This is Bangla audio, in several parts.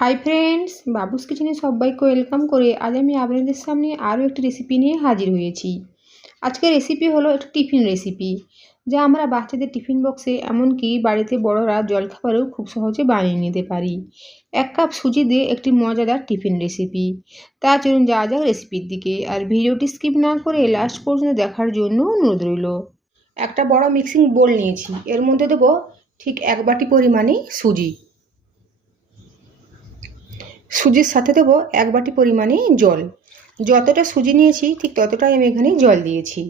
হাই ফ্রেন্ডস বাবুস কিচেনে সবাইকে ওয়েলকাম করে আজ আমি আপনাদের সামনে আরও একটি রেসিপি নিয়ে হাজির হয়েছি। আজকের রেসিপি হলো একটি টিফিন রেসিপি যা আমরা বাচ্চাদের টিফিন বক্সে এমনকি বাড়িতে বড়রা জলখাবারেও খুব সহজে বানিয়ে নিতে পারি। এক কাপ সুজি দিয়ে একটি মজাদার টিফিন রেসিপি তা চলুন যাওয়া যাক রেসিপির দিকে, আর ভিডিওটি স্কিপ না করে লাস্ট পর্যন্ত দেখার জন্য অনুরোধ রইল। একটা বড় মিক্সিং বোল নিয়েছি, এর মধ্যে দেবো ঠিক এক বাটি পরিমাণে সুজি। সুজির সাথে দেবো এক বাটি পরিমাণে জল। যতটা সুজি নিয়েছি, ঠিক ততটাই আমি এখানে জল দিয়েছি।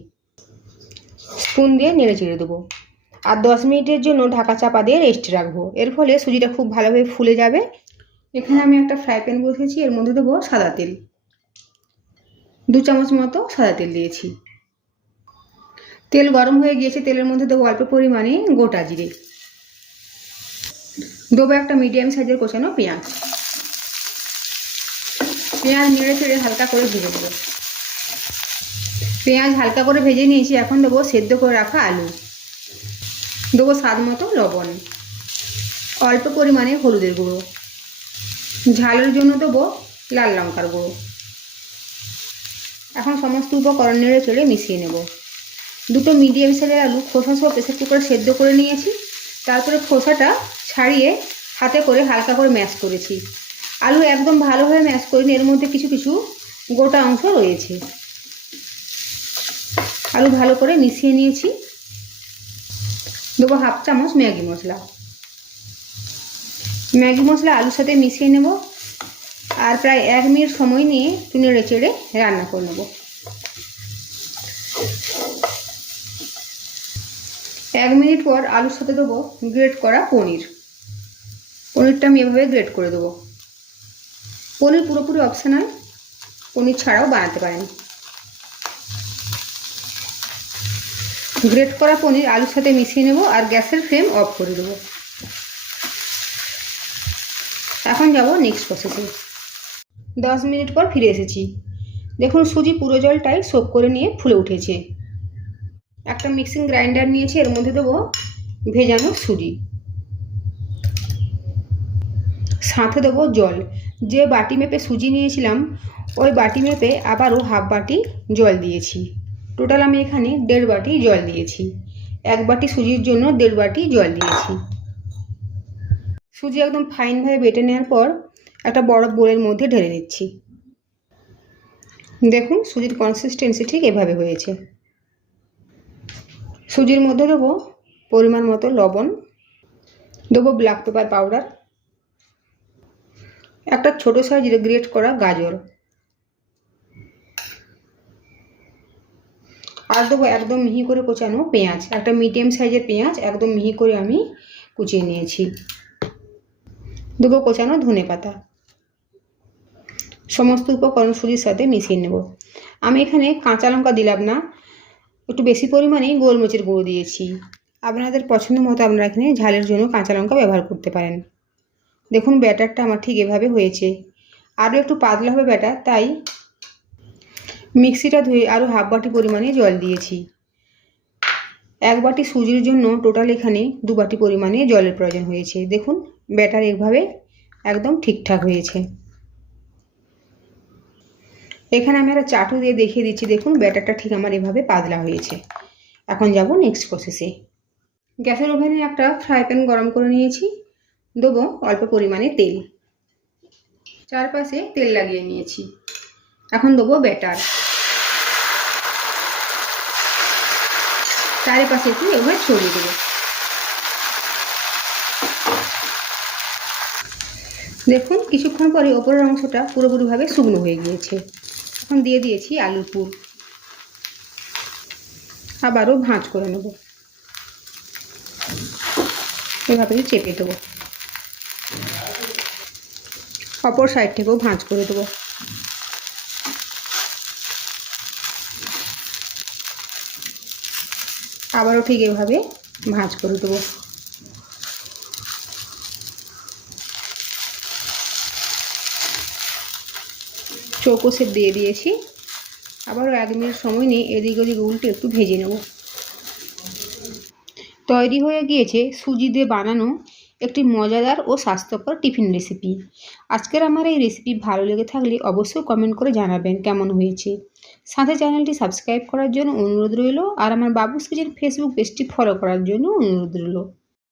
স্পুন দিয়ে নেড়ে চেড়ে দেবো। আর দশ মিনিটের জন্য ঢাকা চাপা দিয়ে রেস্ট রাখব। এর ফলে সুজিটা খুব ভালোভাবে ফুলে যাবে। এখানে আমি একটা ফ্রাই প্যান বসেছি এর মধ্যে দেবো সাদা তেল। দু চামচ মতো সাদা তেল দিয়েছি। তেল গরম হয়ে গিয়েছে, তেলের মধ্যে দেবো অল্প পরিমাণে গোটা জিরে। দেবো একটা মিডিয়াম সাইজের কোচানো পেঁয়াজ। পেঁয়াজ নেড়ে চেড়ে হালকা করে ভেজে দেবো পেঁয়াজ হালকা করে ভেজে নিয়েছি, এখন দেবো সেদ্ধ করে রাখা আলু। দেবো স্বাদ মতো লবণ। অল্প পরিমাণে হলুদের গুঁড়ো। ঝালের জন্য দেবো লাল লঙ্কার গুঁড়ো। এখন সমস্ত উপকরণ নেড়ে চেড়ে মিশিয়ে নেব। দুটো মিডিয়াম সাইজের আলু খোসা সহ প্রেসার কুকারে সেদ্ধ করে নিয়েছি। তারপরে খোসাটা ছাড়িয়ে হাতে করে হালকা করে ম্যাশ করেছি। আলু একদম ভালোভাবে ম্যাশ করিনি এর মধ্যে কিছু কিছু গোটা অংশ রয়েছে। আলু ভালো করে মিশিয়ে নিয়েছি। দেবো হাফ চামচ ম্যাগি মশলা। ম্যাগি মশলা আলুর সাথে মিশিয়ে নেব আর প্রায় এক মিনিট সময় নিয়ে নেড়ে চেড়ে রান্না করে নেব। এক মিনিট পর আলুর সাথে দেবো গ্রেট করা পনির। পনিরটা আমি এভাবে গ্রেট করে দেবো। পনির পুরোপুরি অপশনাল পনির ছাড়াও বানাতে পারেন। গ্রেট করা পনির আলুর সাথে মিশিয়ে নেব আর গ্যাসের ফ্লেম অফ করে দেবো। এখন যাব নেক্সট প্রসেসে দশ মিনিট পর ফিরে এসেছি। দেখুন সুজি পুরো জলটাই সোপ করে নিয়ে ফুলে উঠেছে। একটা মিক্সিং গ্রাইন্ডার নিয়েছি, এর মধ্যে দেবো ভেজানো সুজি। সাথে দেবো জল। যে বাটি মেপে সুজি নিয়েছিলাম, ওই বাটি মেপে আবারও হাফ বাটি জল দিয়েছি। টোটাল আমি এখানে দেড় বাটি জল দিয়েছি। এক বাটি সুজির জন্য দেড় বাটি জল দিয়েছি। সুজি একদম ফাইনভাবে বেটে নেওয়ার পর একটা বড় বোলের মধ্যে ঢেলে নিচ্ছি দেখুন, সুজির কনসিস্টেন্সি ঠিক এভাবে হয়েছে। সুজির মধ্যে দেবো পরিমাণ মতো লবণ, দেবো ব্ল্যাক পেপার পাউডার একটা ছোট সাইজের গ্রেট করা গাজর। আর দেবো একদম মিহি করে কোচানো পেঁয়াজ। একটা মিডিয়াম সাইজের পেঁয়াজ একদম মিহি করে আমি কুচিয়ে নিয়েছি। দেবো কোচানো ধনে পাতা। সমস্ত উপকরণ সুজির সাথে মিশিয়ে নেব। আমি এখানে কাঁচা লঙ্কা দিলাম না, একটু বেশি পরিমাণেই গোলমরিচের গুঁড়ো দিয়েছি। আপনাদের পছন্দ মতো আপনারা এখানে ঝালের জন্য কাঁচা লঙ্কা ব্যবহার করতে পারেন। দেখুন ব্যাটারটা আমার ঠিক এভাবে হয়েছে। আরও একটু পাতলা হবে ব্যাটার, তাই মিক্সিটা ধুয়ে আরও হাফ বাটি পরিমাণে জল দিয়েছি। এক বাটি সুজির জন্য টোটাল এখানে দু বাটি পরিমাণে জলের প্রয়োজন হয়েছে। দেখুন ব্যাটার এভাবে একদম ঠিকঠাক হয়েছে। এখানে আমি একটা চাটু দিয়ে দেখিয়ে দিচ্ছি। দেখুন ব্যাটারটা ঠিক আমার এভাবে পাতলা হয়েছে। এখন যাব নেক্সট প্রসেসে গ্যাসের ওভেনে একটা ফ্রাই প্যান গরম করে নিয়েছি। দেবো অল্প পরিমাণে তেল। চারপাশে তেল লাগিয়ে নিয়েছি। এখন দেবো ব্যাটার। চারিপাশে একটু এভাবে ছড়িয়ে দেবো। দেখুন, কিছুক্ষণ পরে ওপরের অংশটা পুরোপুরিভাবে শুকনো হয়ে গিয়েছে। এখন দিয়ে দিয়েছি আলুর পুর। আবারও ভাঁজ করে নেব। এভাবে চেপে দেবো। অপর সাইড থেকেও ভাঁজ করে দেবো। আবারও ঠিক এভাবে ভাঁজ করে দেবো। চৌকো সেপ দিয়ে দিয়েছি। আবারও এক মিনিট সময় নিয়ে এদিক ওদিক উল্টে একটু ভেজে নেব। তৈরি হয়ে গিয়েছে সুজি দিয়ে বানানো একটি মজাদার ও স্বাস্থ্যকর টিফিন রেসিপি আজকের আমার এই রেসিপি ভালো লেগে থাকলে অবশ্যই কমেন্ট করে জানাবেন কেমন হয়েছে। সাথে চ্যানেলটি সাবস্ক্রাইব করার জন্য অনুরোধ রইল, আর আমার বাবুস কিচেন ফেসবুক পেজটি ফলো করার জন্য অনুরোধ রইল।